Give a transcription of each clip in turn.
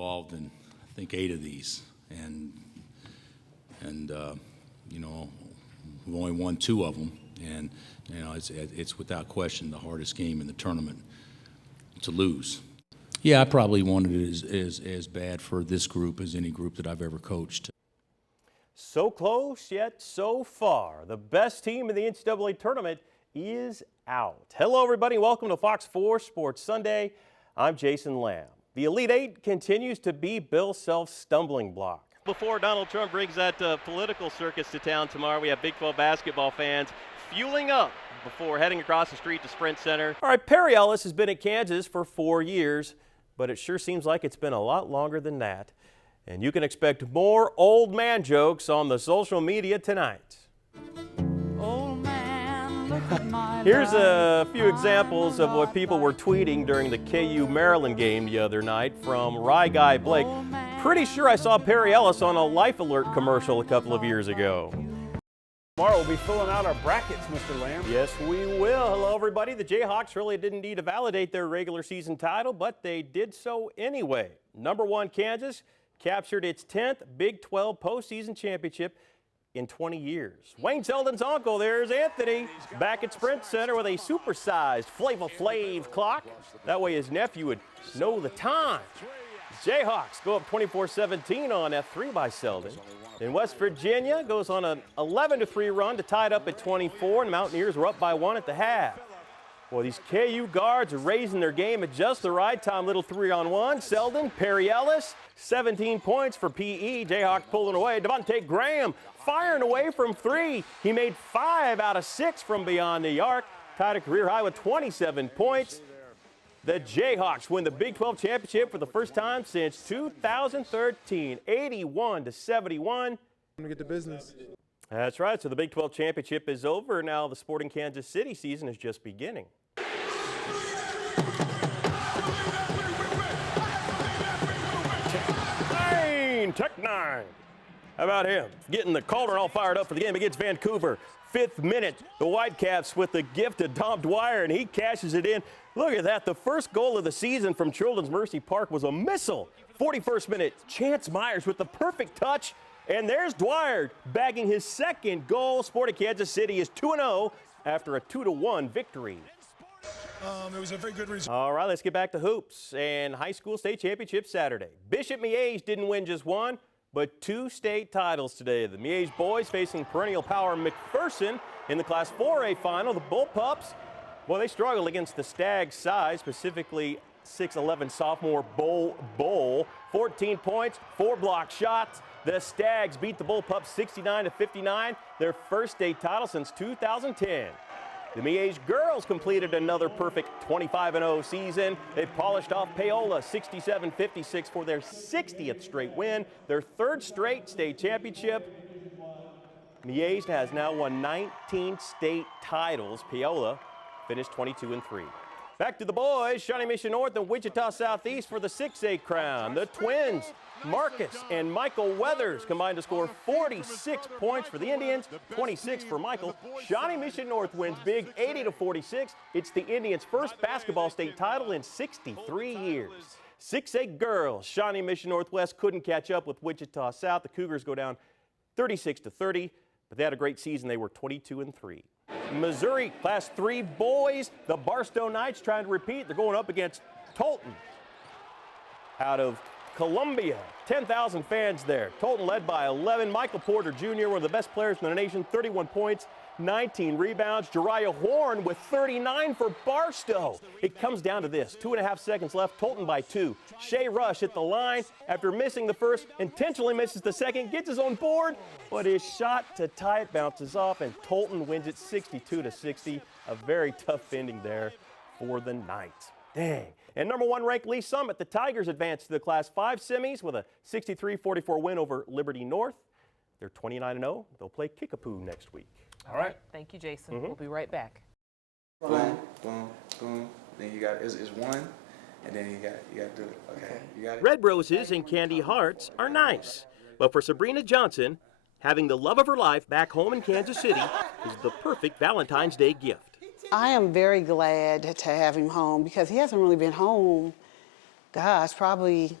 involved in, I think, 8 of these, and you know, we've only won 2 of them, and you know, it's without question the hardest game in the tournament to lose. Yeah, I probably wanted it as bad for this group as any group that I've ever coached. So close, yet so far. The best team in the NCAA tournament is out. Hello, everybody. Welcome to Fox 4 Sports Sunday. I'm Jason Lamb. The Elite Eight continues to be Bill Self's stumbling block. Before Donald Trump brings that political circus to town tomorrow, we have Big 12 basketball fans fueling up before heading across the street to Sprint Center. All right, Perry Ellis has been at Kansas for 4 years, but it sure seems like it's been a lot longer than that. And you can expect more old man jokes on the social media tonight. Old man, look at my Here's a few examples of what people were tweeting during the KU Maryland game the other night from Rye Guy Blake. Pretty sure I saw Perry Ellis on a Life Alert commercial a couple of years ago. Tomorrow we'll be filling out our brackets, Mr. Lamb. Yes, we will. Hello, everybody. The Jayhawks really didn't need to validate their regular season title, but they did so anyway. Number 1 Kansas captured its 10th Big 12 postseason championship in 20 years. Wayne Selden's uncle, there's Anthony, back at Sprint Center with a supersized Flavor Flav clock. That way his nephew would know the time. Jayhawks go up 24-17 on F3 by Selden. In West Virginia goes on an 11-3 run to tie it up at 24, and Mountaineers were up by 1 at the half. Well, these KU guards are raising their game at just the right time. Little 3-on-1. Selden, Perry Ellis, 17 points for PE. Jayhawks pulling away. Devontae Graham firing away from 3. He made 5 out of 6 from beyond the arc. Tied a career high with 27 points. The Jayhawks win the Big 12 championship for the first time since 2013, 81-71. To get the business. That's right. So the Big 12 championship is over. Now the Sporting Kansas City season is just beginning. Tech 9. How about him? Getting the Cauldron all fired up for the game against Vancouver. 5th minute, the Whitecaps with the gift to Dom Dwyer, and he cashes it in. Look at that. The first goal of the season from Children's Mercy Park was a missile. 41st minute, Chance Myers with the perfect touch. And there's Dwyer bagging his 2nd goal. Sporting Kansas City is 2-0 after a 2-1 victory. It was a very good result. All right, let's get back to hoops and high school state championship Saturday. Bishop Miege didn't win just 1, but 2 state titles today. The Miege boys facing perennial power McPherson in the Class 4A final. The Bullpups, well, they struggled against the Stags' size, specifically 6'11 sophomore Bull. 14 points, 4 block shots. The Stags beat the Bullpups 69-59, their first state title since 2010. The Miege girls completed another perfect 25-0 season. They polished off Paola 67-56 for their 60th straight win, their 3rd straight state championship. Miege has now won 19 state titles. Paola finished 22-3. Back to the boys, Shawnee Mission North and Wichita Southeast for the 6A crown. The twins, Marcus and Michael Weathers, combined to score 46 points for the Indians, 26 for Michael. Shawnee Mission North wins big, 80-46. It's the Indians' first basketball state title in 63 years. 6A girls, Shawnee Mission Northwest couldn't catch up with Wichita South. The Cougars go down 36-30, but they had a great season. They were 22-3. Missouri Class 3 boys, the Barstow Knights trying to repeat. They're going up against Tolton out of Columbia. 10,000 fans there. Tolton led by 11. Michael Porter Jr., one of the best players in the nation, 31 points, 19 rebounds. Jariah Horn with 39 for Barstow. It comes down to this. 2.5 seconds left. Tolton by 2. Shea Rush hit the line after missing the first, intentionally misses the second, gets his own board, but his shot to tie it bounces off, and Tolton wins it 62-60. A very tough ending there for the Knights. Dang. And number 1 ranked Lee Summit, the Tigers advanced to the Class 5 semis with a 63-44 win over Liberty North. They're 29-0. They'll play Kickapoo next week. All right. Thank you, Jason. We'll be right back. Boom, boom, boom. Then you got it's 1, and then you got to do it. Okay. You got it. Red roses and candy hearts are nice, but for Sabrina Johnson, having the love of her life back home in Kansas City is the perfect Valentine's Day gift. I am very glad to have him home because he hasn't really been home, gosh, probably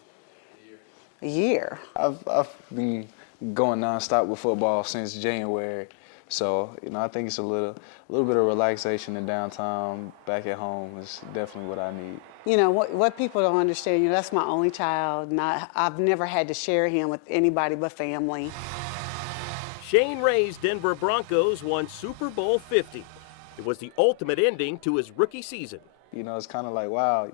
a year. I've been going nonstop with football since January. So, I think it's a little bit of relaxation and downtime back at home is definitely what I need. What people don't understand, that's my only child, and I've never had to share him with anybody but family. Shane Ray's Denver Broncos won Super Bowl 50. It was the ultimate ending to his rookie season. It's kind of like, wow,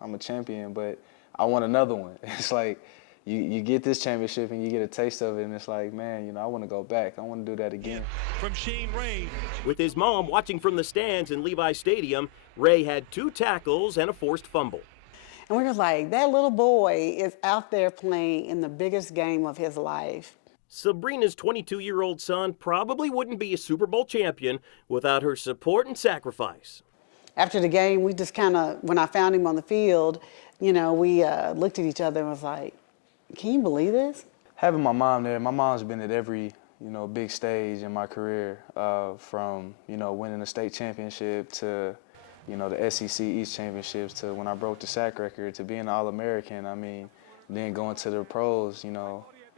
I'm a champion, but I want another one. It's like you get this championship and you get a taste of it, and it's like, man, I want to go back. I want to do that again. From Shane Ray. With his mom watching from the stands in Levi Stadium, Ray had 2 tackles and a forced fumble. And we were like, that little boy is out there playing in the biggest game of his life. Sabrina's 22-year-old son probably wouldn't be a Super Bowl champion without her support and sacrifice. After the game, we just when I found him on the field, we looked at each other and was like, can you believe this? Having my mom there, my mom's been at every, big stage in my career, from, winning a state championship to, the SEC East championships to when I broke the sack record to being an All-American. Then going to the pros,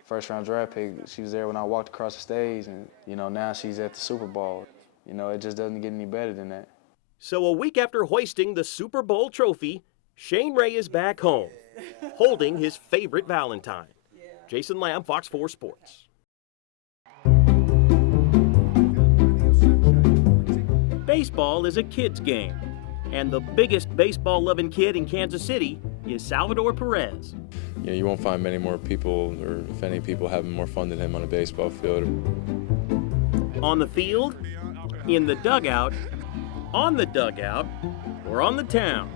first-round draft pick. She was there when I walked across the stage, and, now she's at the Super Bowl. It just doesn't get any better than that. So a week after hoisting the Super Bowl trophy, Shane Ray is back home, holding his favorite Valentine. Jason Lamb, Fox 4 Sports. Baseball is a kid's game, and the biggest baseball-loving kid in Kansas City is Salvador Perez. You won't find many more people, or if any people, having more fun than him on a baseball field. On the field, in the dugout, on the dugout, or on the town,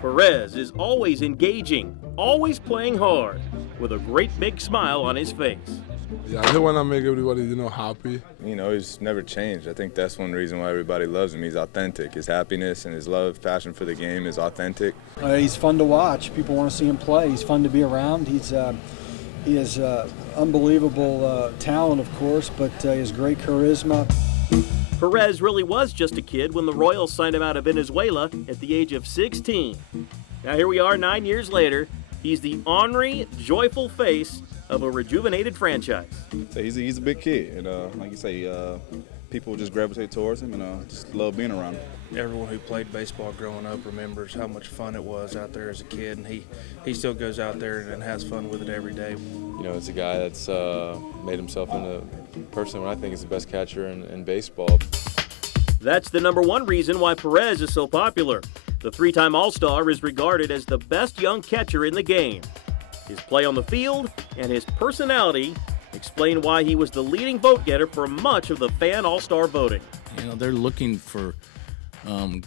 Perez is always engaging, always playing hard, with a great big smile on his face. Yeah, I just want to make everybody, happy. He's never changed. I think that's one reason why everybody loves him. He's authentic. His happiness and his love, passion for the game is authentic. He's fun to watch. People want to see him play. He's fun to be around. He has unbelievable talent, of course, but he has great charisma. Perez really was just a kid when the Royals signed him out of Venezuela at the age of 16. Now here we are 9 years later. He's the ornery, joyful face of a rejuvenated franchise. So he's a big kid, and like you say, people just gravitate towards him, and just love being around him. Everyone who played baseball growing up remembers how much fun it was out there as a kid, and he still goes out there and has fun with it every day. It's a guy that's made himself into a person who I think is the best catcher in baseball. That's the #1 reason why Perez is so popular. The 3-time All-Star is regarded as the best young catcher in the game. His play on the field and his personality explain why he was the leading vote-getter for much of the fan All-Star voting. They're looking for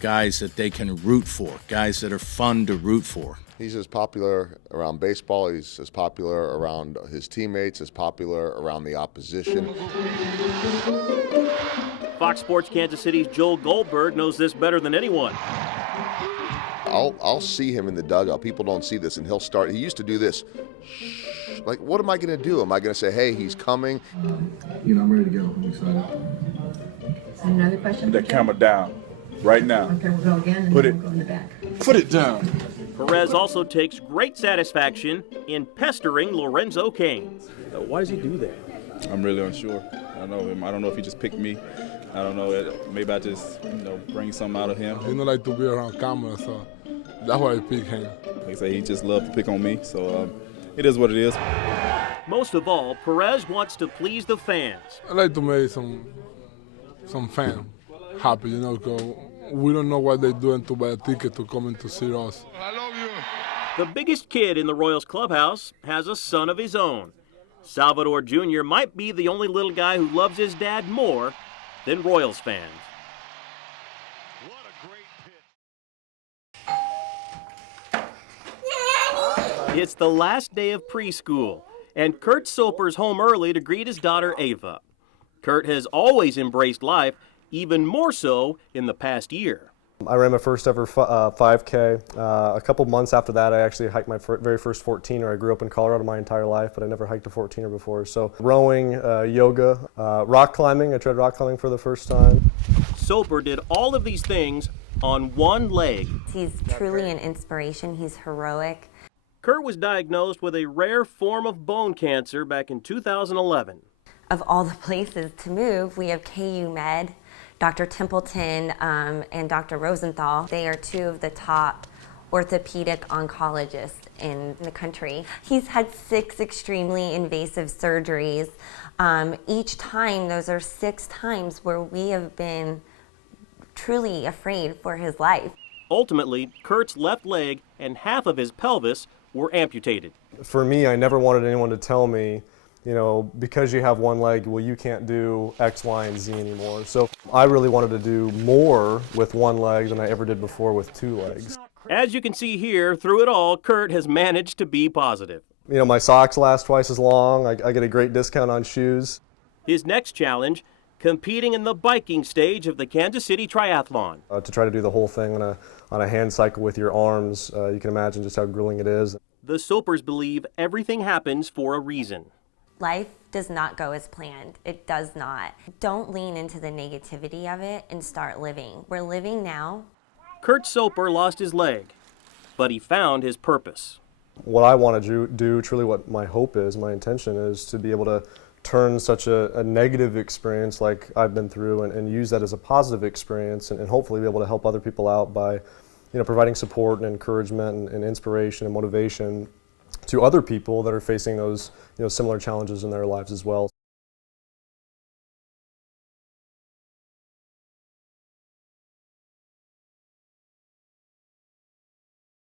guys that they can root for, guys that are fun to root for. He's as popular around baseball, he's as popular around his teammates, as popular around the opposition. Fox Sports Kansas City's Joel Goldberg knows this better than anyone. I'll see him in the dugout. People don't see this, and he used to do this. Shh. Like, what am I going to do? Am I going to say, hey, he's coming? I'm ready to go. I'm excited. Another question? Put that camera down right now. Okay, we'll go again, and Put then it. we'll go in the back. Put it down. Perez also takes great satisfaction in pestering Lorenzo Cain. Why does he do that? I'm really unsure. I don't know him. I don't know if he just picked me. I don't know. Maybe I just, bring something out of him. He don't like to be around camera, so that's why I pick him. Like I say, he just loved to pick on me, so it is what it is. Most of all, Perez wants to please the fans. I like to make some fans happy, because we don't know what they're doing to buy a ticket to come in to see us. I love you. The biggest kid in the Royals clubhouse has a son of his own. Salvador Jr. might be the only little guy who loves his dad more than Royals fans. It's the last day of preschool, and Kurt Soper's home early to greet his daughter Ava. Kurt has always embraced life, even more so in the past year. I ran my first ever 5K. A couple months after that, I actually hiked my very first 14er. I grew up in Colorado my entire life, but I never hiked a 14er before. So rowing, yoga, rock climbing. I tried rock climbing for the first time. Soper did all of these things on one leg. He's truly an inspiration. He's heroic. Kurt was diagnosed with a rare form of bone cancer back in 2011. Of all the places to move, we have KU Med, Dr. Templeton, and Dr. Rosenthal. They are two of the top orthopedic oncologists in the country. He's had 6 extremely invasive surgeries. Each time, those are 6 times where we have been truly afraid for his life. Ultimately, Kurt's left leg and half of his pelvis were amputated. For me, I never wanted anyone to tell me, you know, because you have one leg, well, you can't do X, Y, and Z anymore. So I really wanted to do more with one leg than I ever did before with 2 legs. As you can see here, through it all, Kurt has managed to be positive. You know, my socks last twice as long. I get a great discount on shoes. His next challenge, competing in the biking stage of the Kansas City Triathlon. To try to do the whole thing on a hand cycle with your arms, you can imagine just how grueling it is. The Soapers believe everything happens for a reason. Life does not go as planned. It does not. Don't lean into the negativity of it and start living. We're living now. Kurt Soper lost his leg, but he found his purpose. What I want to do, truly what my hope is, my intention is to be able to turn such a negative experience like I've been through and use that as a positive experience and hopefully be able to help other people out by, you know, providing support and encouragement and inspiration and motivation to other people that are facing those, you know, similar challenges in their lives as well.